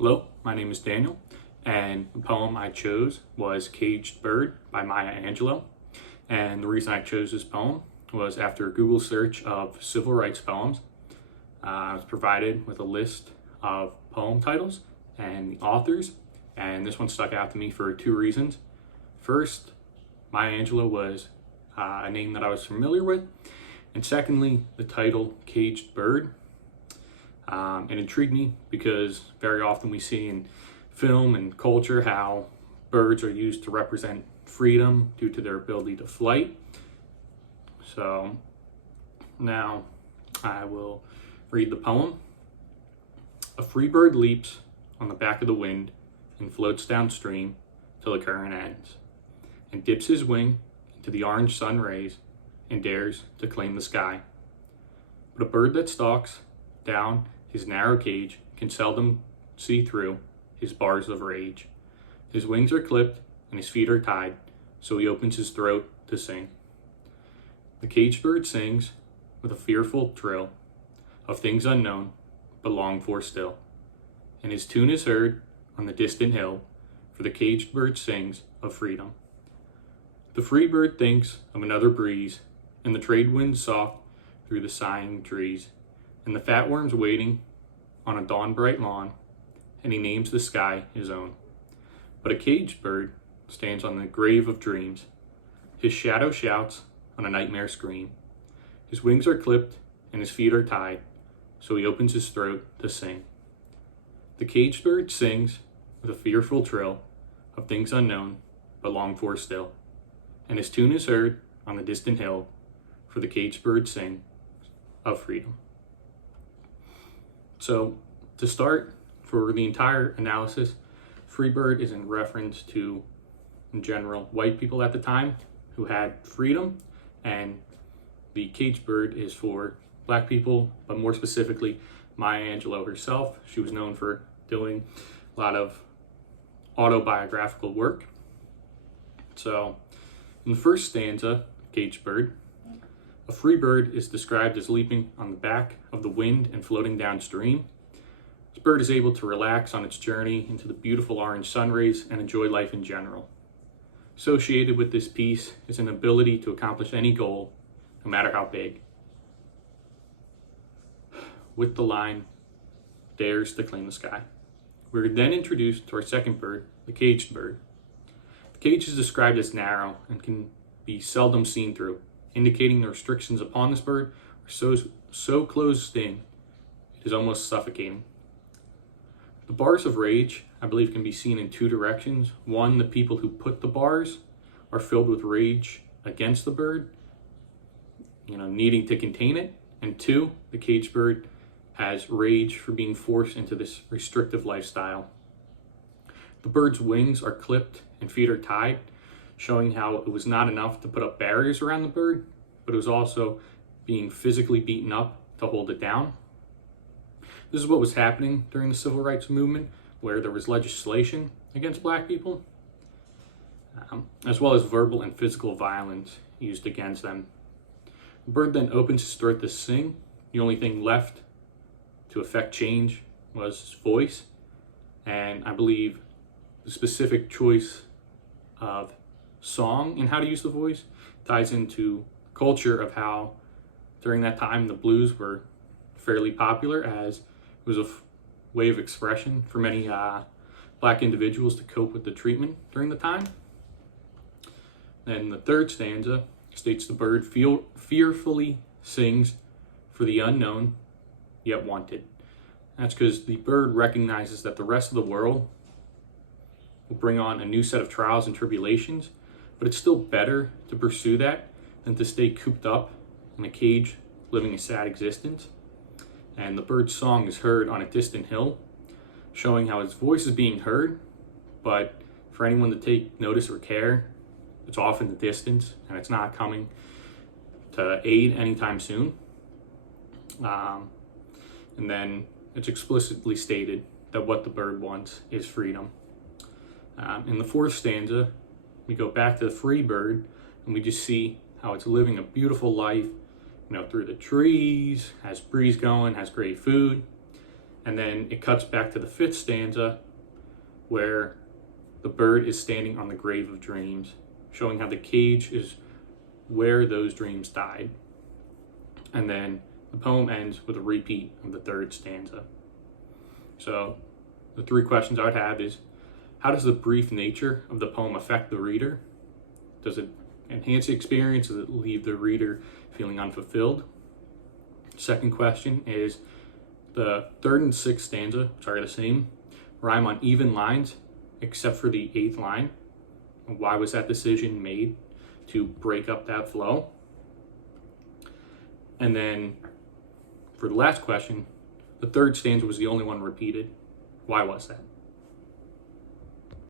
Hello, my name is Daniel, and the poem I chose was Caged Bird by Maya Angelou. And the reason I chose this poem was after a Google search of civil rights poems, I was provided with a list of poem titles and the authors, and this one stuck out to me for two reasons. First, Maya Angelou was a name that I was familiar with, and secondly, the title Caged Bird. It intrigued me because very often we see in film and culture how birds are used to represent freedom due to their ability to flight. So now I will read the poem. A free bird leaps on the back of the wind and floats downstream till the current ends, and dips his wing into the orange sun rays and dares to claim the sky. But a bird that stalks down his narrow cage can seldom see through his bars of rage. His wings are clipped and his feet are tied, so he opens his throat to sing. The caged bird sings with a fearful trill of things unknown but longed for still, and his tune is heard on the distant hill, for the caged bird sings of freedom. The free bird thinks of another breeze, and the trade winds soft through the sighing trees, and the fat worms waiting on a dawn bright lawn, and he names the sky his own. But a caged bird stands on the grave of dreams. His shadow shouts on a nightmare scream. His wings are clipped and his feet are tied, so he opens his throat to sing. The caged bird sings with a fearful trill of things unknown but longed for still, and his tune is heard on the distant hill, for the caged bird sing of freedom. So, to start, for the entire analysis, free bird is in reference to, in general, white people at the time who had freedom, and the caged bird is for black people, but more specifically, Maya Angelou herself. She was known for doing a lot of autobiographical work. So, in the first stanza, Caged Bird, a free bird is described as leaping on the back of the wind and floating downstream. This bird is able to relax on its journey into the beautiful orange sun rays and enjoy life in general. Associated with this piece is an ability to accomplish any goal, no matter how big. With the line, dares to claim the sky. We're then introduced to our second bird, the caged bird. The cage is described as narrow and can be seldom seen through, indicating the restrictions upon this bird are so closed in, it is almost suffocating. The bars of rage, I believe, can be seen in two directions. One, the people who put the bars are filled with rage against the bird, needing to contain it. And two, the caged bird has rage for being forced into this restrictive lifestyle. The bird's wings are clipped and feet are tied, showing how it was not enough to put up barriers around the bird, but it was also being physically beaten up to hold it down. This is what was happening during the civil rights movement, where there was legislation against black people, as well as verbal and physical violence used against them. The bird then opens his throat to sing. The only thing left to affect change was his voice, and I believe the specific choice of song and how to use the voice ties into culture of how during that time the blues were fairly popular, as it was a way of expression for many black individuals to cope with the treatment during the time. Then the third stanza states the bird fearfully sings for the unknown yet wanted. That's because the bird recognizes that the rest of the world will bring on a new set of trials and tribulations, but it's still better to pursue that than to stay cooped up in a cage living a sad existence. And the bird's song is heard on a distant hill, showing how his voice is being heard, but for anyone to take notice or care, it's off in the distance and it's not coming to aid anytime soon. And then it's explicitly stated that what the bird wants is freedom. In the fourth stanza, we go back to the free bird and we just see how it's living a beautiful life, through the trees, has breeze going, has great food. And then it cuts back to the fifth stanza where the bird is standing on the grave of dreams, showing how the cage is where those dreams died. And then the poem ends with a repeat of the third stanza. So the three questions I would have is, how does the brief nature of the poem affect the reader? Does it enhance the experience? Does it leave the reader feeling unfulfilled? Second question is, the third and sixth stanza, which are the same, rhyme on even lines except for the eighth line. Why was that decision made to break up that flow? And then for the last question, the third stanza was the only one repeated. Why was that?